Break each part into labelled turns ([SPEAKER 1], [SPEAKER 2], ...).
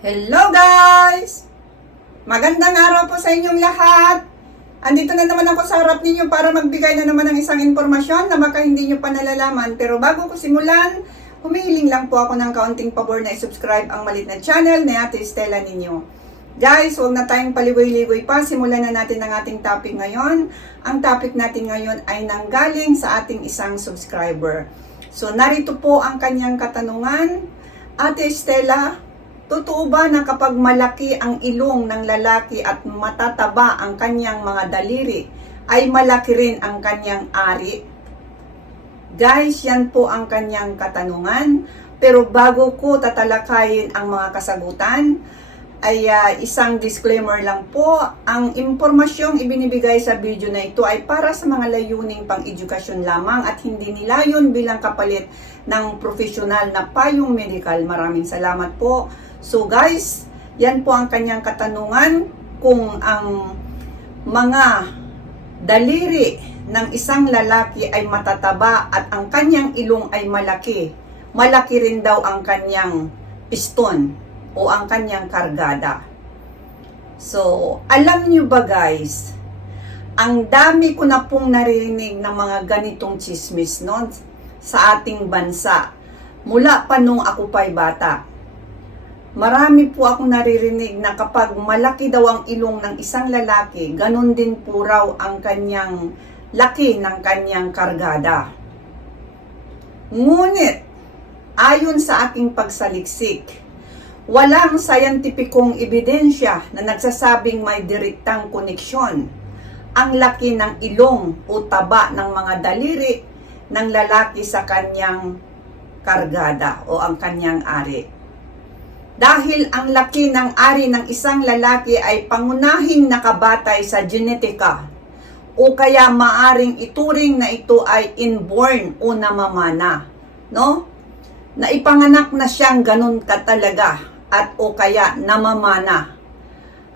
[SPEAKER 1] Hello guys! Magandang araw po sa inyong lahat. Andito na naman ako sa harap ninyo para magbigay na naman ng isang impormasyon na baka hindi nyo pa nalalaman. Pero bago ko simulan, humihiling lang po ako ng kaunting pabor na i-subscribe ang malit na channel ni Ate Stella ninyo. Guys, huwag na tayong paligoy-ligoy pa. Simulan na natin ang ating topic ngayon. Ang topic natin ngayon ay nanggaling sa ating isang subscriber. So, narito po ang kanyang katanungan. Ate Stella, totoo ba na kapag malaki ang ilong ng lalaki at matataba ang kanyang mga daliri, ay malaki rin ang kanyang ari? Guys, yan po ang kanyang katanungan. Pero bago ko tatalakayin ang mga kasagutan, ay ah, isang disclaimer lang po. Ang impormasyong ibinibigay sa video na ito ay para sa mga layuning pang-edukasyon lamang at hindi nilayon bilang kapalit ng profesional na payong medical. Maraming salamat po. So guys, yan po ang kanyang katanungan kung ang mga daliri ng isang lalaki ay matataba at ang kanyang ilong ay malaki. Malaki rin daw ang kanyang piston o ang kanyang kargada. So, alam niyo ba guys, ang dami ko na pong naririnig ng mga ganitong chismis no, sa ating bansa. Mula pa nung ako pa'y bata. Marami po akong naririnig na kapag malaki daw ang ilong ng isang lalaki, ganun din po raw ang kanyang laki ng kanyang kargada. Ngunit, ayon sa aking pagsaliksik, walang sayantipikong ebidensya na nagsasabing may direktang koneksyon ang laki ng ilong o taba ng mga daliri ng lalaki sa kanyang kargada o ang kanyang ari. Dahil ang laki ng ari ng isang lalaki ay pangunahing nakabatay sa genetika o kaya maaring ituring na ito ay inborn o namamana, no? Na ipanganak na siyang ganun ka talaga at o kaya namamana.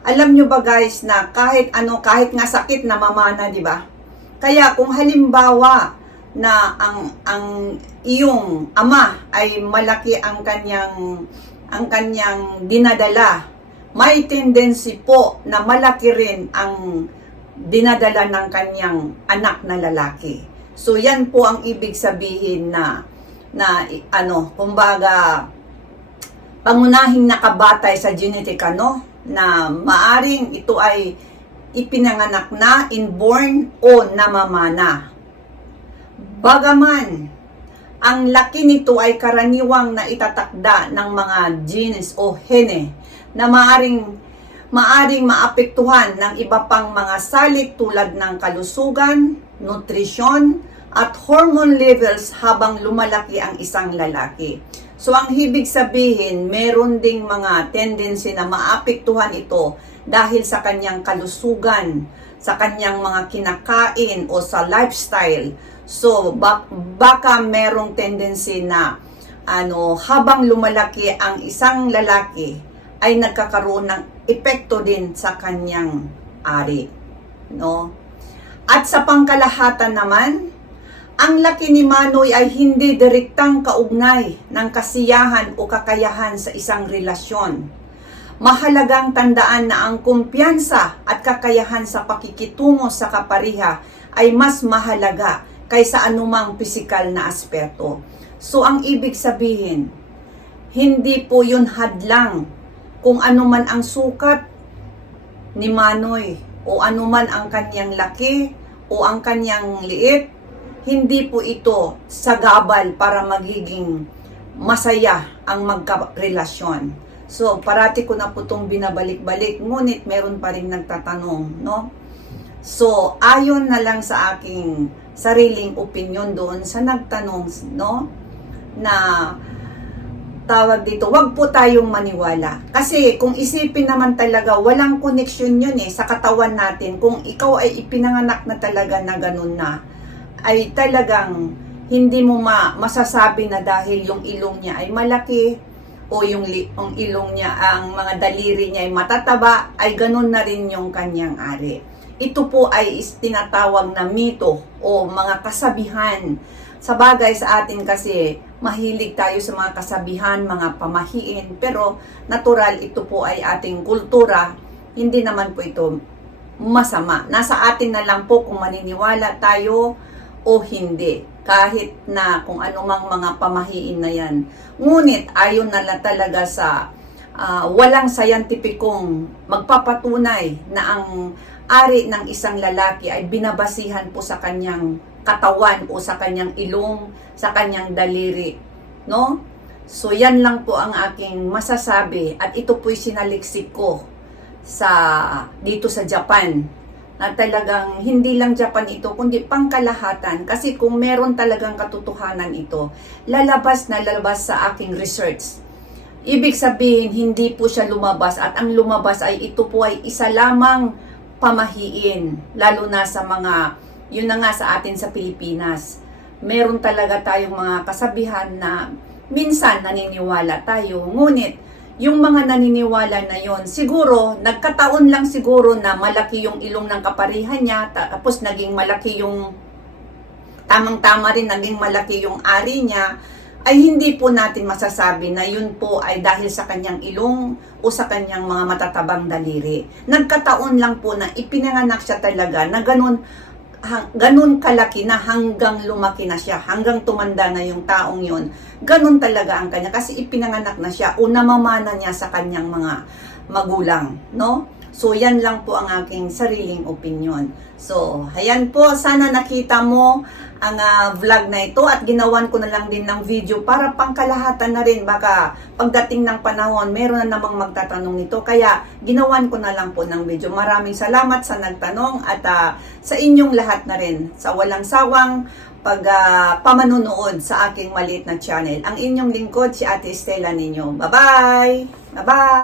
[SPEAKER 1] Alam nyo ba guys na kahit ano, kahit nga sakit namamana, di ba? Kaya kung halimbawa na ang ang iyong ama ay malaki ang kanyang ang kanyang dinadala, may tendency po na malaki rin ang dinadala ng kanyang anak na lalaki. So yan po ang ibig sabihin na na ano, kumbaga pangunahing nakabatay sa genetika no na maaring ito ay ipinanganak na inborn o namamana. Bagaman ang laki nito ay karaniwang na itatakda ng mga genes o hene na maaring maaring maapektuhan ng iba pang mga salik tulad ng kalusugan, nutrisyon, at hormone levels habang lumalaki ang isang lalaki. So ang ibig sabihin, meron ding mga tendency na maapektuhan ito dahil sa kanyang kalusugan, sa kanyang mga kinakain o sa lifestyle. So bak- baka merong tendency na ano habang lumalaki ang isang lalaki ay nagkakaroon ng epekto din sa kanyang ari, no? At sa pangkalahatan naman, ang laki ni Manoy ay hindi direktang kaugnay ng kasiyahan o kakayahan sa isang relasyon. Mahalagang tandaan na ang kumpiyansa at kakayahan sa pakikitungo sa kapariha ay mas mahalaga kaysa anumang pisikal na aspeto. So ang ibig sabihin, hindi po yun hadlang kung ano man ang sukat ni Manoy o ano man ang kanyang laki o ang kanyang liit, hindi po ito sagabal para magiging masaya ang magkarelasyon. So, parati ko na po itong binabalik-balik, ngunit meron pa rin nagtatanong, no? So, ayon na lang sa aking sariling opinion doon sa nagtanong, no? Na tawag dito, wag po tayong maniwala. Kasi kung isipin naman talaga, walang koneksyon yun eh sa katawan natin. Kung ikaw ay ipinanganak na talaga na ganun na, ay talagang hindi mo ma masasabi na dahil yung ilong niya ay malaki o yung, yung ilong niya, ang mga daliri niya ay matataba, ay ganun na rin yung kanyang ari. Ito po ay tinatawag na mito o mga kasabihan Sa bagay sa atin kasi, mahilig tayo sa mga kasabihan, mga pamahiin, pero natural ito po ay ating kultura, hindi naman po ito masama. Nasa atin na lang po kung maniniwala tayo o hindi. Kahit na kung anumang mga pamahiin na yan. Ngunit ayon na lang talaga sa ah, walang sayantipikong magpapatunay na ang ari ng isang lalaki ay binabasihan po sa kanyang katawan o sa kanyang ilong, sa kanyang daliri. No? So yan lang po ang aking masasabi at ito po'y sinaliksik ko sa dito sa Japan na talagang hindi lang Japan ito kundi pangkalahatan kasi kung meron talagang katotohanan ito lalabas na lalabas sa aking research ibig sabihin hindi po siya lumabas at ang lumabas ay ito po ay isa lamang pamahiin lalo na sa mga yun na nga sa atin sa Pilipinas. Meron talaga tayong mga kasabihan na minsan naniniwala tayo. Ngunit yung mga naniniwala na yon siguro nagkataon lang siguro na malaki yung ilong ng kaparihan niya tapos naging malaki yung tamang-tama rin naging malaki yung ari niya ay hindi po natin masasabi na yun po ay dahil sa kanyang ilong o sa kanyang mga matatabang daliri. Nagkataon lang po na ipinanganak siya talaga na ganun, ha, ganun kalaki na hanggang lumaki na siya, hanggang tumanda na yung taong yun. Ganun talaga ang kanya kasi ipinanganak na siya o namamana niya sa kanyang mga magulang, no? So, yan lang po ang aking sariling opinion. So, ayan po, sana nakita mo ang ah, vlog na ito at ginawan ko na lang din ng video para pangkalahatan na rin. Baka pagdating ng panahon, meron na namang magtatanong nito. Kaya, ginawan ko na lang po ng video. Maraming salamat sa nagtanong at ah, sa inyong lahat na rin. Sa walang sawang pag ah, pamanunood sa aking maliit na channel. Ang inyong lingkod, si Ate Estela ninyo. Bye-bye! Bye-bye!